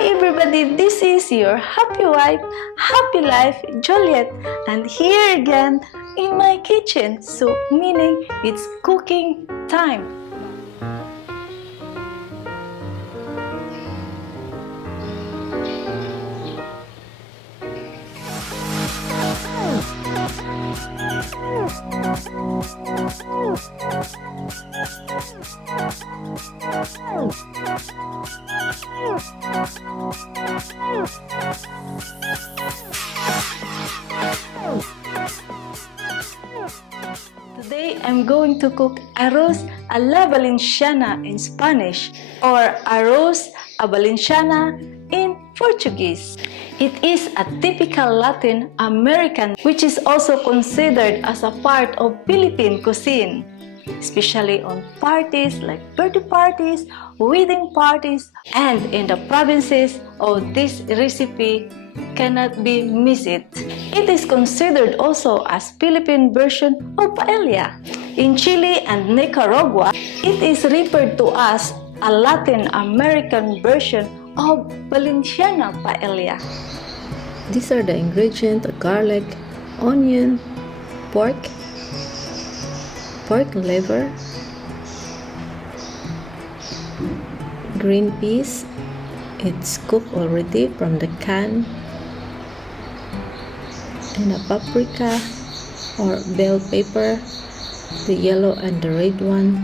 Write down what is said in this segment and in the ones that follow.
Hi everybody, this is your happy wife, happy life, Juliet, and here again in my kitchen, so meaning it's cooking time. Today I'm going to cook Arroz a la Valenciana in Spanish, or Arroz a Valenciana in Portuguese. It is a typical Latin American which is also considered as a part of Philippine cuisine, especially on parties like birthday parties, wedding parties, and in the provinces. This recipe cannot be missed. It is considered also as Philippine version of paella. In Chile and Nicaragua, it is referred to as a Latin American version of Valenciana paella. These are the ingredients: garlic, onion, pork liver, green peas, it's cooked already from the can, and a paprika or bell pepper, the yellow and the red one,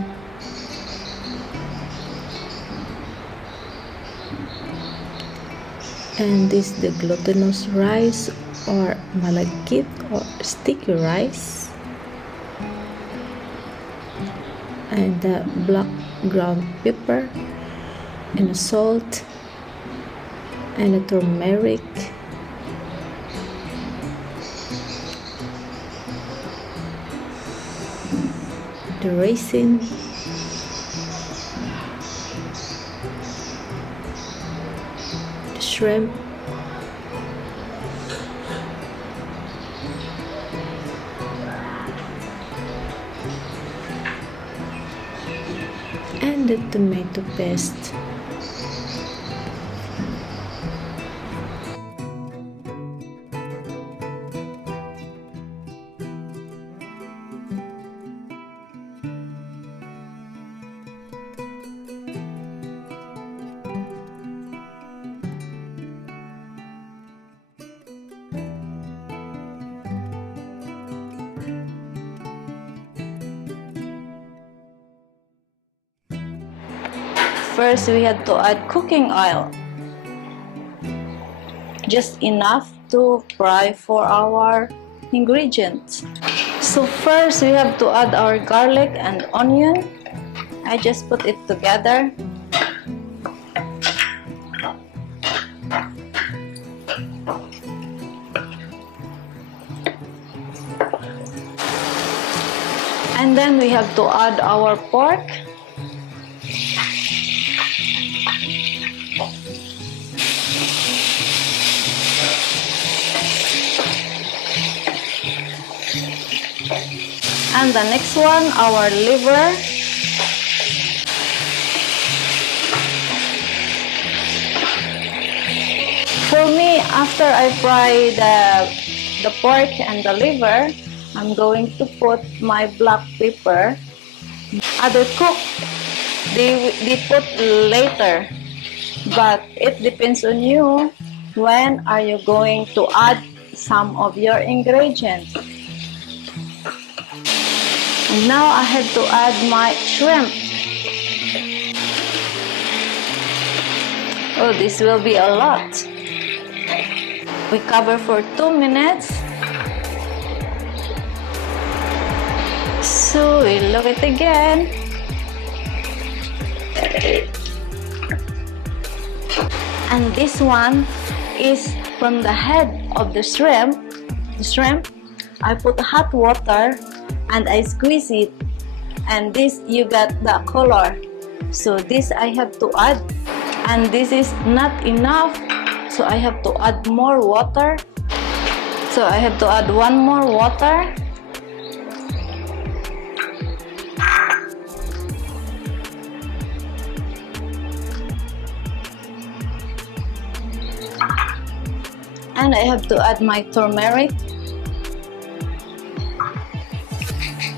and this the glutinous rice or malagkit or sticky rice, and the black ground pepper, and salt, and the turmeric, the raisin, the shrimp, and the tomato paste. First, we have to add cooking oil, just enough to fry for our ingredients. So first, we have to add our garlic and onion. I just put it together. And then we have to add our pork. And the next one, our liver. For me, after I fry the pork and the liver, I'm going to put my black pepper. Other cook, they put later, but it depends on you when are you going to add some of your ingredients. And now I have to add my shrimp. This will be a lot. We cover for 2 minutes. So we look it again. And this one is from the head of the shrimp. I put hot water and I squeeze it, and this you got the color. So this I have to add, and this is not enough, so I have to add more water. So I have to add one more water. And I have to add my turmeric.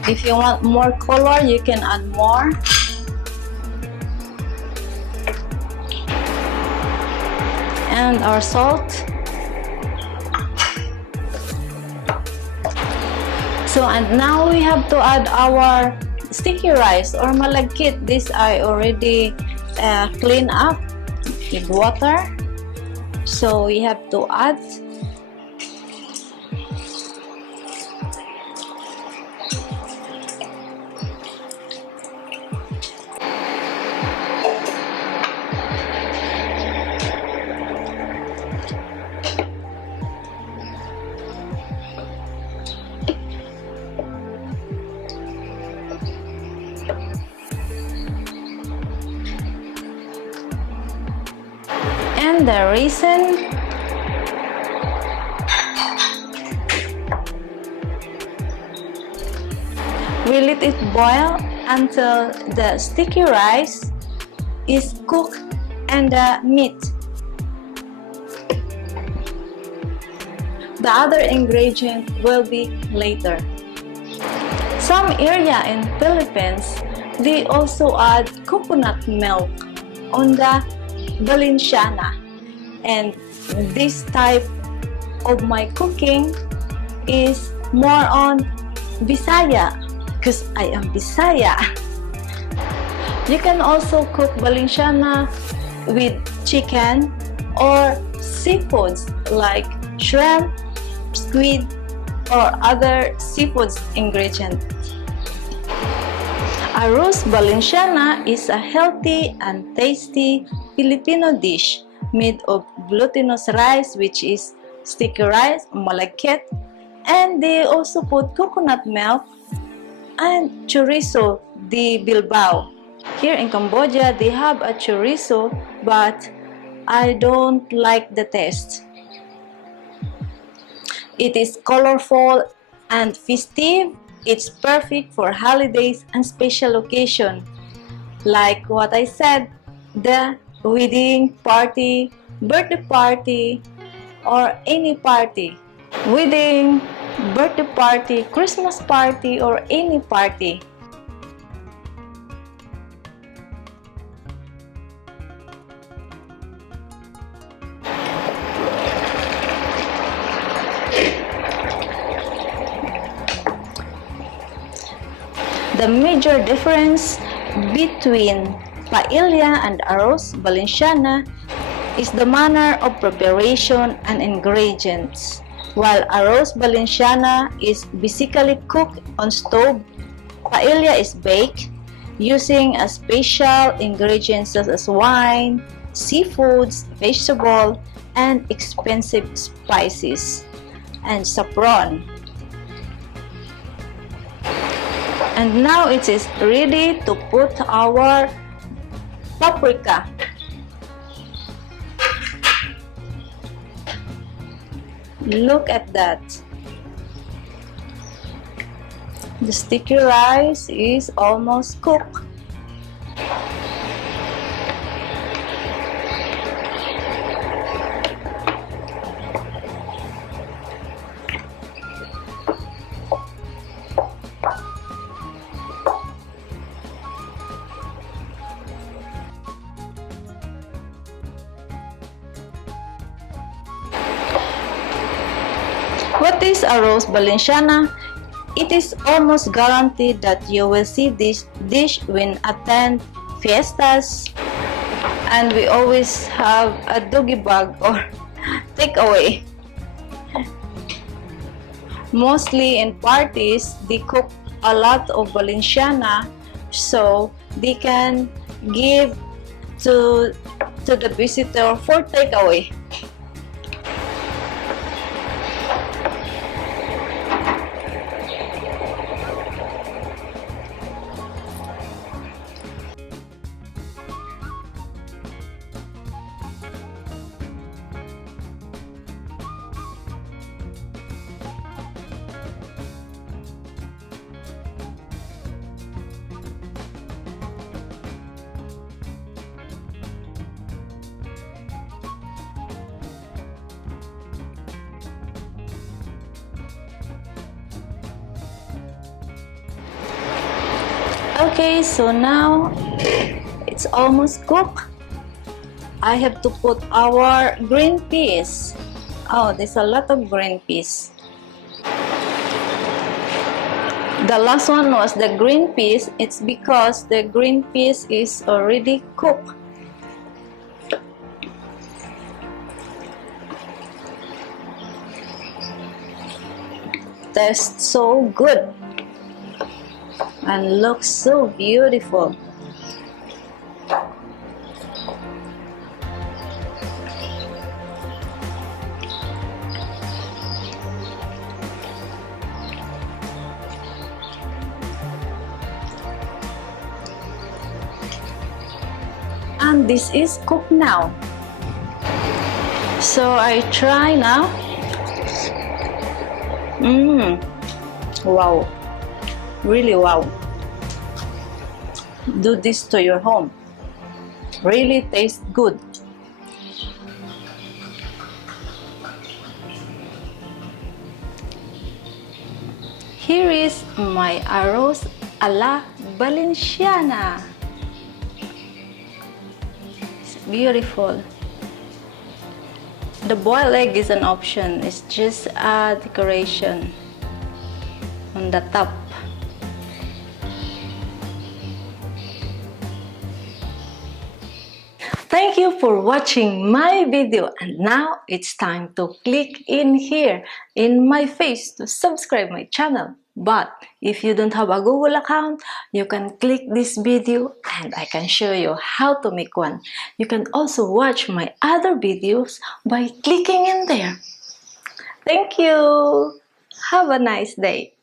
If you want more color, you can add more. And our salt. So, and now we have to add our sticky rice or malagkit. This I already clean up with water. So we have to add. And the raisin. We let it boil until the sticky rice is cooked and the meat. The other ingredient will be later. Some area in Philippines, they also add coconut milk on the Valenciana, and this type of my cooking is more on Bisaya because I am Bisaya. You can also cook Valenciana with chicken or seafoods like shrimp, squid, or other seafoods ingredient. Arroz Valenciana is a healthy and tasty Filipino dish made of glutinous rice, which is sticky rice, malagkit, and they also put coconut milk and chorizo de Bilbao. Here in Cambodia, they have a chorizo, but I don't like the taste. It is colorful and festive. It's perfect for holidays and special occasion. Like what I said, the wedding party, birthday party, or any party. Wedding, birthday party, Christmas party, or any party. The major difference between paella and arroz Valenciana is the manner of preparation and ingredients. While arroz Valenciana is basically cooked on stove, paella is baked using a special ingredients such as wine, seafoods, vegetable, and expensive spices, and saffron. And now it is ready to put our paprika. Look at that. The sticky rice is almost cooked. What is arroz Valenciana? It is almost guaranteed that you will see this dish when attend fiestas, and we always have a doggy bag or takeaway. Mostly in parties, they cook a lot of Valenciana so they can give to the visitor for takeaway. Okay, so now it's almost cooked. I have to put our green peas. Oh, there's a lot of green peas. The last one was the green peas. It's because the green peas is already cooked. Tastes so good and looks so beautiful. And this is cooked now. So I try now. Wow, really wow. Do this to your home. Really tastes good. Here is my arroz a la Valenciana. It's beautiful. The boiled egg is an option. It's just a decoration on the top. Thank you for watching my video, and now it's time to click in here in my face to subscribe my channel. But if you don't have a Google account, you can click this video and I can show you how to make one. You can also watch my other videos by clicking in there. Thank you. Have a nice day.